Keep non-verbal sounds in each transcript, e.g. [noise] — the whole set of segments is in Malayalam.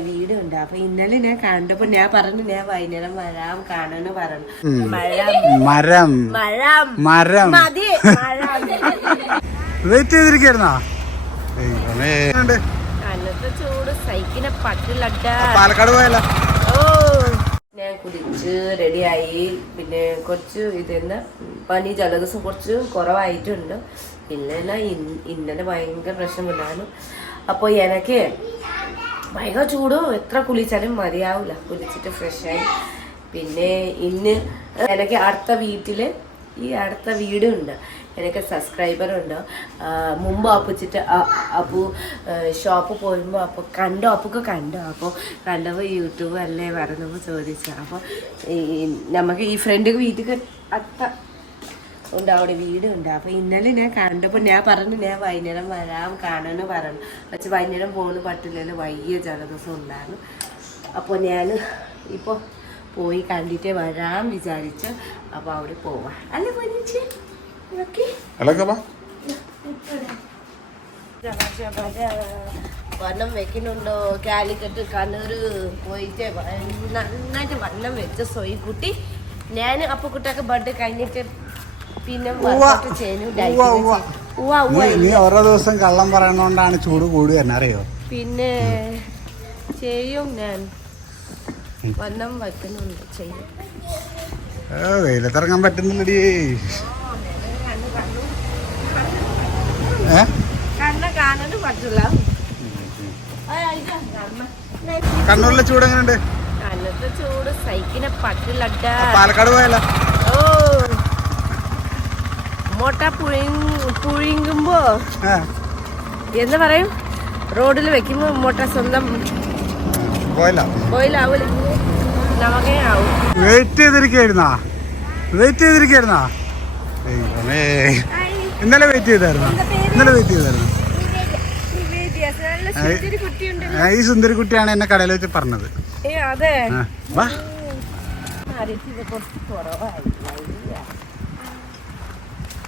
വീഡിയോ ഉണ്ട് അപ്പൊ ഇന്നലെ ഞാൻ കണ്ടപ്പോ ഞാൻ പറഞ്ഞു ഞാൻ വൈകുന്നേരം വരാം കാണാന്ന് പറഞ്ഞു. മരം. മരം. മരം. മതി വെയിറ്റ് ചെയ്തിരിക്കായിരുന്നാ? അന്നത്തെ ചൂട് പറ്റില്ലട്ട. പാലക്കാട് പോയല്ലോ. ഞാൻ കുടിച്ച് റെഡിയായി. പിന്നെ കുറച്ച് ഇതെന്താ പനി ജലദോഷം കുറച്ച് കുറവായിട്ടുണ്ട്. പിന്നെ ഇന്നലെ ഭയങ്കര പ്രശ്നമുണ്ടായിരുന്നു അപ്പോൾ എനിക്ക് ഭയങ്കര ചൂട്. എത്ര കുളിച്ചാലും മതിയാവില്ല കുളിച്ചിട്ട് ഫ്രഷ് ആയി. പിന്നെ ഇന്ന് എനിക്ക് അടുത്ത വീട്ടിൽ ഈ അടുത്ത വീടുണ്ട് എനിക്ക് ആ, മുമ്പ് അപ്പച്ചിട്ട് അപ്പു ഷോപ്പ് പോയുമ്പോൾ അപ്പോൾ കണ്ടോ? അപ്പൊക്കെ കണ്ടോ? അപ്പോൾ കണ്ടപ്പോൾ യൂട്യൂബ് അല്ലേ പറഞ്ഞപ്പോൾ ചോദിച്ചു. അപ്പോൾ നമുക്ക് ഈ ഫ്രണ്ട് വീട്ടിൽ അത്ത ഉണ്ട് അവിടെ വീടുണ്ട്. അപ്പോൾ ഇന്നലെ ഞാൻ കണ്ടപ്പോൾ ഞാൻ പറഞ്ഞു ഞാൻ വൈകുന്നേരം വരാം കാണാന്ന് പറഞ്ഞു. പക്ഷെ വൈകുന്നേരം പോകുന്ന പറ്റില്ലല്ലോ വൈകിയ ജലദോഷം ഉണ്ടായിരുന്നു. അപ്പോൾ ഞാൻ ഇപ്പോൾ പോയി കണ്ടിട്ട് വരാൻ വിചാരിച്ച് അപ്പോൾ അവിടെ പോവാം. അല്ലേ പൊന്നിച്ച്? ഓക്കെ വണ്ണം വെക്കുന്നുണ്ടോ? കാലിക്കറ്റ് കണ്ണൂർ പോയിട്ട് നന്നായിട്ട് വണ്ണം വെച്ച സോയി കുട്ടി. ഞാൻ അപ്പൊ കുട്ടിയൊക്കെ ബഡ് കഴിഞ്ഞിട്ട് പിന്നെ. നീ ഓരോ ദിവസം കള്ളം പറയണോണ്ടാണ് ചൂട് കൂടുക എന്നറിയോ പിന്നെ ചെയ്യും ഞാൻ. വണ്ണം വയ്ക്കുന്നുണ്ട് ചെയ്യും. വെയിലത്തിറങ്ങാൻ പറ്റുന്നില്ലടി. കണ്ണൂരിലെ ചൂട് എങ്ങനെയുണ്ട്? കണ്ണൂരിലെ ചൂട് സൈക്കിനെ പറ്റില്ല പാലക്കാട് പോയല്ലോ. മുട്ട പുഴുങ്ങ പുഴുങ്ങുമ്പോ എന്ന് എന്താ പറയും? റോഡിൽ വെക്കുമ്പോ മുട്ട സ്വന്തം നമുക്കേ ആവും. വെയിറ്റ് ചെയ്തിരിക്കായിരുന്നാ വെയിറ്റ് ചെയ്തിരിക്കായിരുന്നാ ഇന്നലെ വെയിറ്റ് ചെയ്തായിരുന്നു? ഇന്നലെ വെയിറ്റ് ചെയ്തായിരുന്നു? ഈ സുന്ദരി കുട്ടിയാണ് എന്നെ കടയിൽ വെച്ച് പറഞ്ഞത്. അതെ. വാ. ആദ്യത്തെ കുറച്ച് കുറവായി.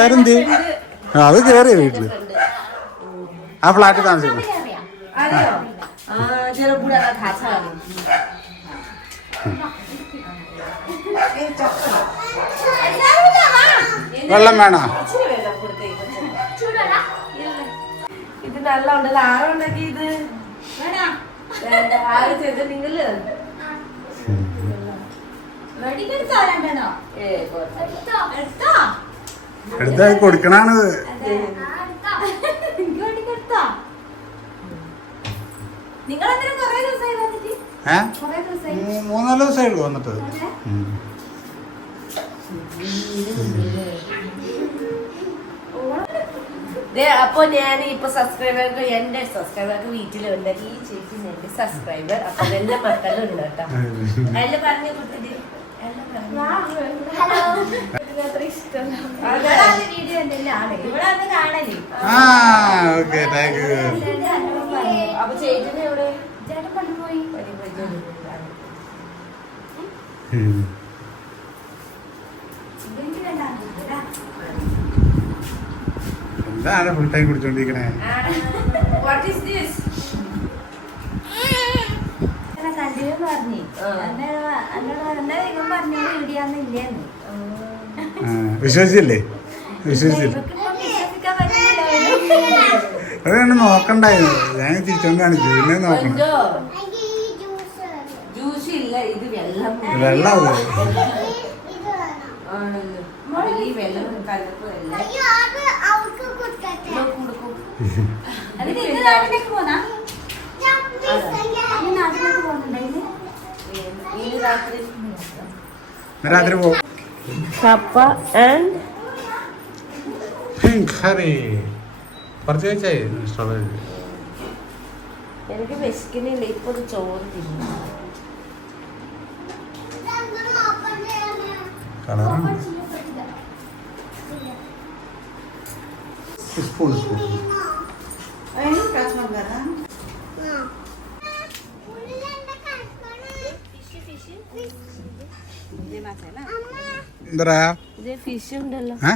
പിള്ളേരെന്ത് എന്ത് ആ, അത് കേറിയ വീട്ടിൽ. ആ ഫ്ലാറ്റ് താമസിക്കുന്നു. വെള്ളം വേണോ. ഇത് നല്ല ഉണ്ടല്ലോ ആരാ ഉണ്ടാക്കി ഇത് വേണ്ട, ആര് ചെയ്ത് നിങ്ങൾ ഏ പോട്ടെ. എടുത്ത. കൊടുക്കണാണ്. മൂന്നാൽ ദിവസമായി വന്നിട്ട്. അപ്പൊ ഞാൻ ഇപ്പൊ സബ്സ്ക്രൈബർക്ക് എന്റെ സബ്സ്ക്രൈബർക്ക് വീട്ടിലുണ്ട്. ഈ ചേച്ചി എന്റെ സബ്സ്ക്രൈബർ അപ്പൊ എല്ലാ മക്കളും ഉണ്ട് കേട്ടോ എല്ലാം പറഞ്ഞു കുട്ടി അത്ര ഇഷ്ടമല്ല. എന്താണ് ഫുൾ ടൈം കുടിച്ചോണ്ടിരിക്കണേ? വാട്ട് ഈസ് ദിസ് കണ്ടിരുന്നു പറഞ്ഞു. എന്നോട് എന്നോട് നിങ്ങൾ പറഞ്ഞ വീഡിയോ ഒന്നും ഇല്ലെന്ന്. വിശ്വസിച്ചില്ലേ? വിശ്വസിച്ചില്ലേ? നോക്കണ്ടായിരുന്നു ഞാൻ തിരിച്ചോണ്ട് കാണിച്ചു പിന്നെ? നോക്കണം വെള്ളം രാത്രി പോകും കപ്പ ആൻഡ് കറി കുറച്ച് കഴിച്ചായി ഇഷ്ടമുള്ള കഴിച്ച്. എനിക്ക് വിശക്കുന്നില്ല ഇപ്പൊ ചോറ് തിന്നു. സ്പൂൺ സ്പൂൺ എന്താ പറയാ ഫിഷ് ഉണ്ടല്ലോ. ഏ?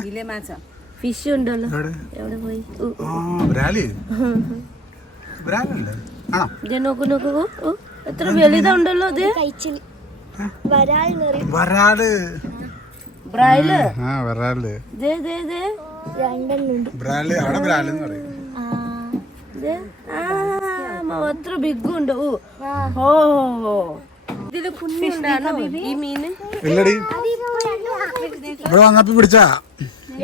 ഫിഷ് ഉണ്ടല്ലോ. എവിടെ? പോയി? ബ്രാലി ബ്രാലല്ലേ ആണോ? ഇത് നോക്കൂ നോക്കൂ ഓ, ഓ, എത്ര വലുതുണ്ടല്ലോ ഇത്? വരാൽ ബ്രൈൽ ആ വരാൽ ദേ ദേ ദേ അവിടെ എന്ന് പറയും. ദേ. ആ എത്ര ബിഗ് ഉണ്ട്? ഓ ഓ. ഇതിൽ കുഞ്ഞുണ്ടാണോ? ഈ മീന് ഇല്ലടി. ഇവിടെ വന്നപ്പോ പിടിച്ചാ.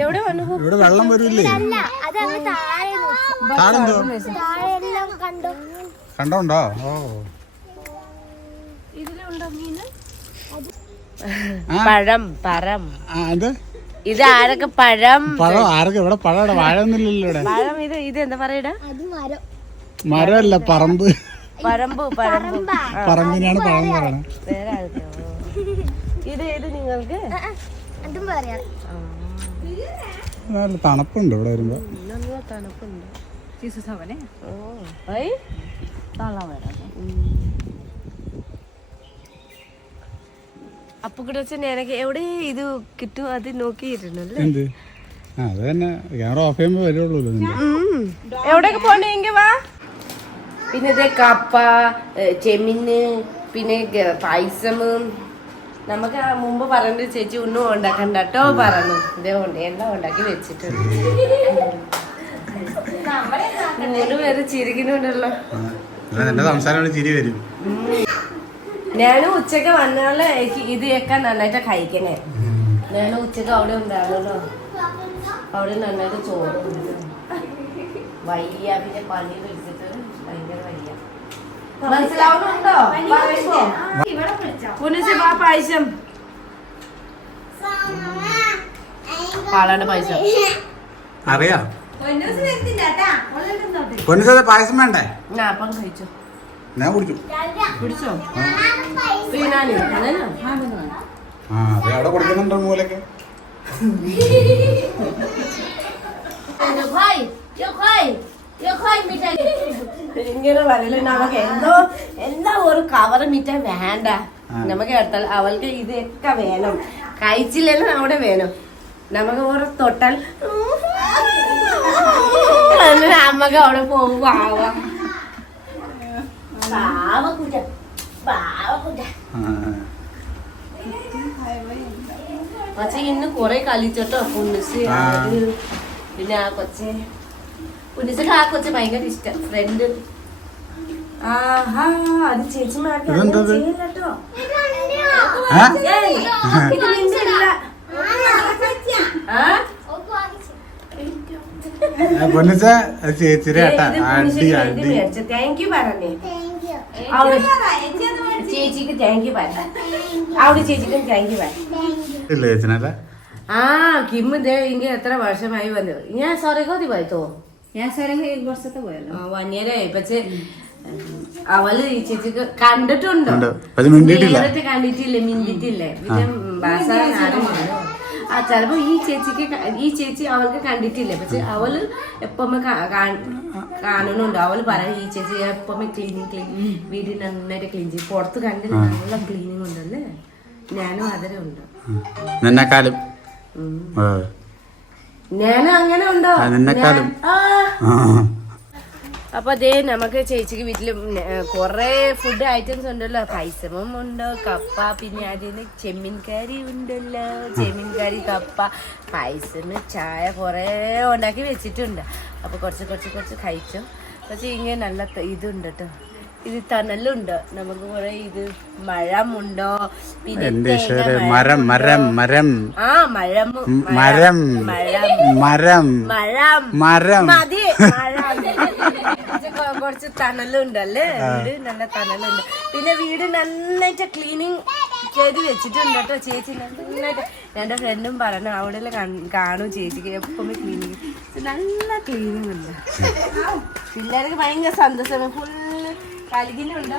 എവിടെ വന്നു? ഇവിടെ വെള്ളം വരില്ലേ താഴെന്തോ? കണ്ടോണ്ടോ ഓ. ഇതിലുണ്ടോ മീന് ആ. പഴം പഴം. ഇത് ആരൊക്കെ പഴം? പഴം ആരൊക്കെ? ഇവിടെ പഴം ഇവിടെ വാഴയൊന്നുമില്ലല്ലോ ഇവിടെ. പഴം ഇത് ഇത് എന്താ പറയടാ മരമല്ല പറമ്പ്. പരമ്പ് പരമ്പ് പറമ്പിനാണ് പഴം പറയണത് വേറെ ആൾക്കാ. ഇത് ഇത് നിങ്ങൾക്ക്? അതും പറയാം. നല്ല തണുപ്പുണ്ട് ഇവിടെ വരുമ്പോ. നല്ല തണുപ്പുണ്ട്. ഓ ഐ. അപ്പൊ വരാം. എനിക്ക് എവിടെ ഇത് കിട്ടും അത് നോക്കിയിരുന്നല്ലേ? എന്ത്? ആ അത് തന്നെ. ക്യാമറ ഓഫ് ചെയ്യുമ്പോ വരുള്ളൂ എവിടെയൊക്കെ പോണെങ്കി വാ. പിന്നെ ഇത് കപ്പ ചെമ്മീന് പിന്നെ പായസം. നമുക്ക് മുമ്പ് പറഞ്ഞു ചേച്ചി ഒന്നും ഉണ്ടാക്കണ്ട കേട്ടോ പറഞ്ഞു. ഇതേ ഉണ്ട് എല്ലാം ഉണ്ടാക്കി വെച്ചിട്ടുണ്ട്. മൂന്ന് പേര് ചിരിക്കുന്നുണ്ടല്ലോ. സംസാരം ചിരി വരും. ഞാനും ഉച്ചയ്ക്ക് വന്നാൽ ഇത് ഒക്കെ നന്നായിട്ട് കഴിക്കണേ. ഞാൻ ഉച്ചയ്ക്ക് അവിടെ ഉണ്ടായിരുന്നല്ലോ അവിടെ നന്നായിട്ട് ചോറ്. വയ്യ പിന്നെ വയ്യ മനസ്സിലാവുന്നുണ്ടോ? പുനച്ച് വാ പായസം. പാലാണ്ട് പായസം. അറിയാം. പൊന്നിസത്തെ പായസം വേണ്ടേ? ഞാൻ അപ്പം കഴിച്ചോ. ഞാൻ കുടിച്ചു? പിടിച്ചോ പീനാനി അതന്നെ ആ ഭായ് ഭായ് കൊടുക്കുന്നുണ്ടോ മൂലക്ക് [laughs] ഇങ്ങനെ പറയൽ നമുക്ക് എന്തോ എന്താ ഒരു കവർ മിറ്റ വേണ്ട. നമുക്ക് എടുത്താൽ അവൾക്ക് ഇതൊക്കെ വേണം. കഴിച്ചില്ലല്ലോ അവിടെ വേണം. നമുക്ക് ഒരു തൊട്ടാൽ അമ്മയ്ക്ക് അവിടെ പോവാം പാവക്കുറ്റ പാവക്കുറ്റ. പക്ഷെ ഇന്ന് കൊറേ കളിച്ചോട്ടോ. അവർ പിന്നെ ആ കൊച്ചെ പുണ്ണിസക്ക് ആ കൊച്ചെ ഭയങ്കര ഇഷ്ടം. ഫ്രണ്ട് ആഹാ അത് ചേച്ചിമാർക്ക് അങ്ങനെ ഇത്. ആ? ഏയ്, ഇത് അടി അടി മേടിച്ച. Thank you പറഞ്ഞേ. ചേച്ചിക്ക് താങ്ക് യു പറ അവിടെ ചേച്ചിക്കും താങ്ക് യു പറ ഇല്ല ചേച്ചിനല്ലേ ആ കിമ്മിന്റെ ദേ ഇങ്ങ എത്ര വർഷമായി വന്നത് ഞാൻ സോറി കോതി പോയതോ പക്ഷെ അവൾ ഈ ചേച്ചിക്ക് കണ്ടിട്ടുണ്ടോ. കണ്ടിട്ടില്ല മിണ്ടിട്ടില്ലേ പിന്നെ ഭാഷ ആ ചിലപ്പോ ഈ ചേച്ചിക്ക് ഈ ചേച്ചി അവൾക്ക് കണ്ടിട്ടില്ല. പക്ഷെ അവൾ എപ്പോഴും കാണുന്നുണ്ട്. അവൾ പറയാം ഈ ചേച്ചി എപ്പോഴും ക്ലീനിങ് ക്ലീൻ വീട് നന്നായിട്ട് ക്ലീൻ ചെയ്യും. പുറത്ത് കണ്ട് നല്ല ക്ലീനിങ് ഉണ്ടല്ലേ? ഞാനും അതിലെ അങ്ങനെ ഉണ്ടോ. അപ്പൊ അതേ നമുക്ക് ചേച്ചിക്ക് വീട്ടിൽ കൊറേ ഫുഡ് ഐറ്റംസ് ഉണ്ടല്ലോ. പൈസമും ഉണ്ടോ? കപ്പ പിന്നെ അതിന് ചെമ്മീൻ കറി ഉണ്ടല്ലോ. ചെമ്മീൻ കറി കപ്പ പൈസമ ചായ കൊറേ ഉണ്ടാക്കി വെച്ചിട്ടുണ്ട്. അപ്പൊ കുറച്ച് കുറച്ച് കുറച്ച് കഴിച്ചു. പക്ഷെ ഇങ്ങനെ നല്ല ഇതുണ്ട് കേട്ടോ. ഇത് തണലുണ്ടോ. നമുക്ക് കുറെ ഇത് മഴമുണ്ടോ? പിന്നെ എന്റെ ഈശ്വര മരം മരം മരം. ആ മഴം മരം മരം മരം മരം മതി കുറച്ച് തണലുണ്ടല്ലേ വീട് നല്ല തണലുണ്ട്. പിന്നെ വീട് നന്നായിട്ട് ക്ലീനിങ് ചെയ്ത് വെച്ചിട്ടുണ്ട് കേട്ടോ ചേച്ചി. നന്നായിട്ട് എന്റെ ഫ്രണ്ടും പറഞ്ഞു അവിടെ കാണും ചേച്ചിക്ക്. എപ്പോഴും ക്ലീനിങ്? നല്ല ക്ലീനിങ് ഉണ്ട്. പിള്ളേർക്ക് ഭയങ്കര സന്തോഷമാണ് ഫുള്ള് കലികിലുണ്ട്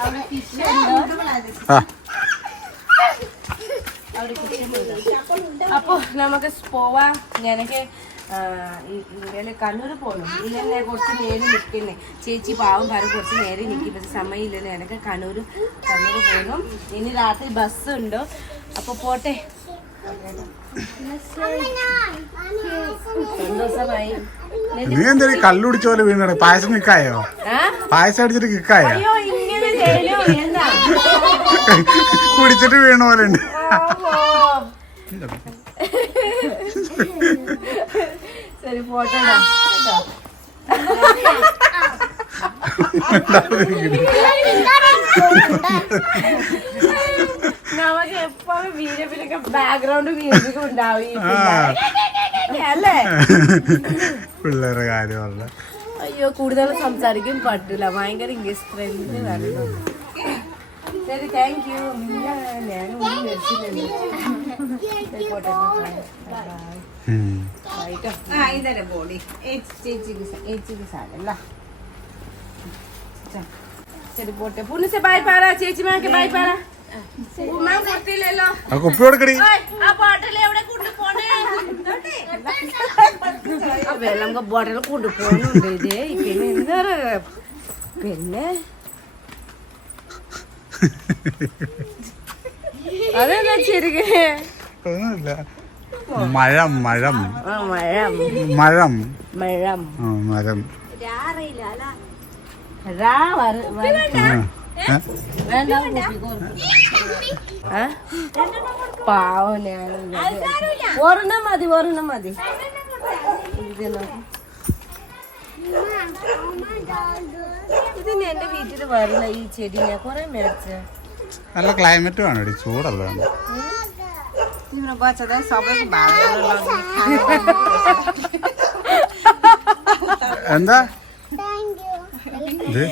അവിടെ ഫിഷ് ഉണ്ട്. ആ. അവിടെ kitchen ഉണ്ട്. അപ്പൊ നമുക്ക് പോവാം. ഞാനൊക്കെ ഇങ്ങനെ കണ്ണൂർ പോകണം ഇല്ലെന്നെ കുറച്ച് നേരം നിൽക്കുന്നേ ചേച്ചി പാവം പറ കുറച്ച് നേരം നിൽക്കും. പക്ഷെ സമയമില്ലല്ലോ. എനിക്ക് കണ്ണൂർ കണ്ണൂർ പോകണം ഇനി രാത്രി ബസ് ഉണ്ടോ. അപ്പൊ പോട്ടെ. സന്തോഷമായി. നീ എന്തൊരു കള്ളുടിച്ച പോലെ വീണു പായസം കിക്കായോ പായസം അടിച്ചിട്ട് കിക്കായോ കുടിച്ചിട്ട് വീണ പോലെ ഉണ്ട്. നമുക്ക് എപ്പോഴും ബിജെപിയിലൊക്കെ ബാക്ക്ഗ്രൗണ്ട് മ്യൂസിക് ഉണ്ടാവും ഈ പിള്ളേരെ. കാര്യം പറഞ്ഞ അയ്യോ കൂടുതൽ സംസാരിക്കാൻ പറ്റില്ല ഭയങ്കര ഇംഗ്ലീഷ് ഫ്രണ്ട് ശരി താങ്ക് യു മേടിച്ചില്ലല്ലോ ബോഡി ശരി പോട്ടെ പുണ്യ ബൈ പാറ. ചേച്ചിമാർക്ക് ബൈ പാറ. ഉമ്മാൻ കൊടുത്തില്ലല്ലോ കുപ്പി കൊടുക്കടി. ആ എവിടെ കൊണ്ടുപോണേ ആ വെള്ളം ബോട്ടിൽ കൊണ്ടുപോകുന്നുണ്ട്. ഇത് പിന്നെ എന്താ പിന്നെ? അതെന്താ ശരിക്കേ ഒന്നുമില്ല. മഴം മഴം. മഴം. മഴം. മരം? പാവം ഞാൻ ഒരെണ്ണം മതി ഒരെണ്ണം മതി. ഇതിന് എന്റെ വീട്ടിൽ വരുന്ന ഈ ചെടി ഞാൻ കൊറേ മേടിച്ച നല്ല ക്ലൈമറ്റ് വേണം എടി ചൂടല്ല വേണ്ട तिम्रो बच्चा त सबैको भागबाट लग्ने എന്താ ഇത്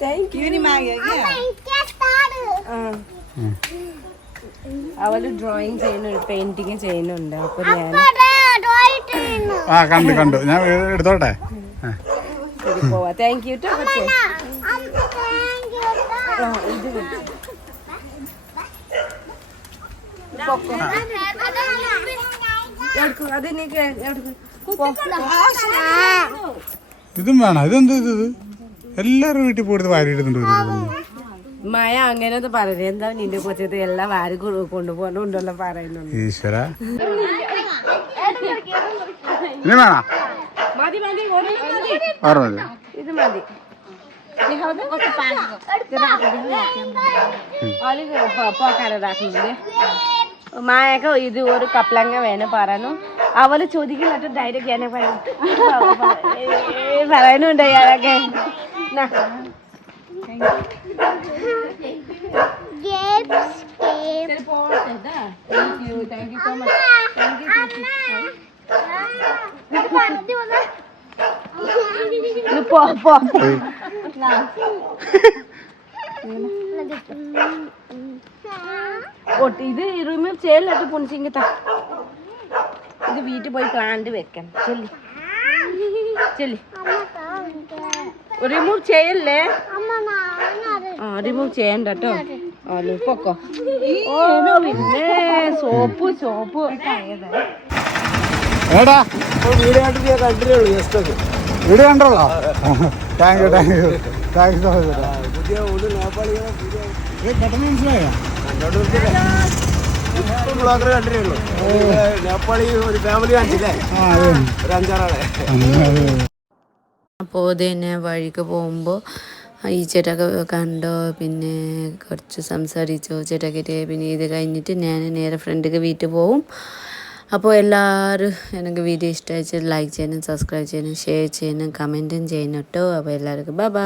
താങ്ക് യു नि माग्यो क्या ഉം. അവള് ഡ്രോയിങ് ചെയ്യുന്നുണ്ട് പെയിന്റിങ് ചെയ്യുന്നുണ്ട് അപ്പൊ ഞാൻ ആ കണ്ടു കണ്ടു. ഞാൻ എടുത്തോട്ടെ? താങ്ക് യു ഇത് വേണം. ഇതെന്ത് ഇത് എല്ലാരും എല്ലാവരും വീട്ടിൽ പോയിട്ട് വാരി ഇടുന്നുണ്ട് അങ്ങനെ മഴ അങ്ങനെയൊന്നും പറയുന്നത് എന്താ നിന്റെ കൊച്ചത്തെ എല്ലാം വാരി കൊണ്ടുപോകണുണ്ടല്ലോ പറയുന്നുണ്ട്. ഈശ്വര. ഇനി വേണോ ഓർമ്മ ഇത് മതി അലിക പോക്കാരെ രാക്കുന്നുണ്ട് മായൊക്കെ ഇത് ഒരു കപ്ലങ്ങ വേണം പറഞ്ഞു അവള് ചോദിക്കില്ലാട്ട് ഡയറക്റ്റ് എന്നെ പറയും പറയുന്നുണ്ട് അയാളൊക്കെ Thank you. Thank you so much. Thank you. Thank you. പോ പോ പോയി. ഇത് റിമൂവ് ചെയ്യല്ലിട്ട് പുണിച്ചിങ്ങത്ത ഇത് വീട്ടിൽ പോയി പ്ലാന്റ് വെക്കാം ചെല്ലി. ചെല്ലി. റിമൂവ് ചെയ്യല്ലേ? ആ റിമൂവ് ചെയ്യണ്ട കേട്ടോ ആ പൊക്കോ. ഓ പിന്നെ സോപ്പ് സോപ്പ്. എടാ. വീഡിയോ കണ്ടല്ലോ thank you thank you thank you so much പെട്ടെന്ന് മനസ്സിലായോ? നേപ്പാളി ഒരു ഫാമിലി കാണിച്ചില്ലേ? ഒരു അഞ്ചാറാളെ. അപ്പോൾ തന്നെ വഴിക്ക് പോകുമ്പോൾ ഈ ചേട്ടൊക്കെ കണ്ടോ പിന്നെ കുറച്ച് സംസാരിച്ചോ ചേട്ടൊക്കെ പിന്നെ ഇത് കഴിഞ്ഞിട്ട് ഞാൻ നേരെ ഫ്രണ്ടിക്ക് വീട്ടിൽ പോവും. അപ്പോൾ എല്ലാവരും എനിക്ക് വീഡിയോ ഇഷ്ടമായിട്ട് ലൈക്ക് ചെയ്യണം സബ്സ്ക്രൈബ് ചെയ്യണം ഷെയർ ചെയ്യണം കമന്റും ചെയ്യണം കേട്ടോ. അപ്പോൾ എല്ലാവർക്കും ബൈ ബൈ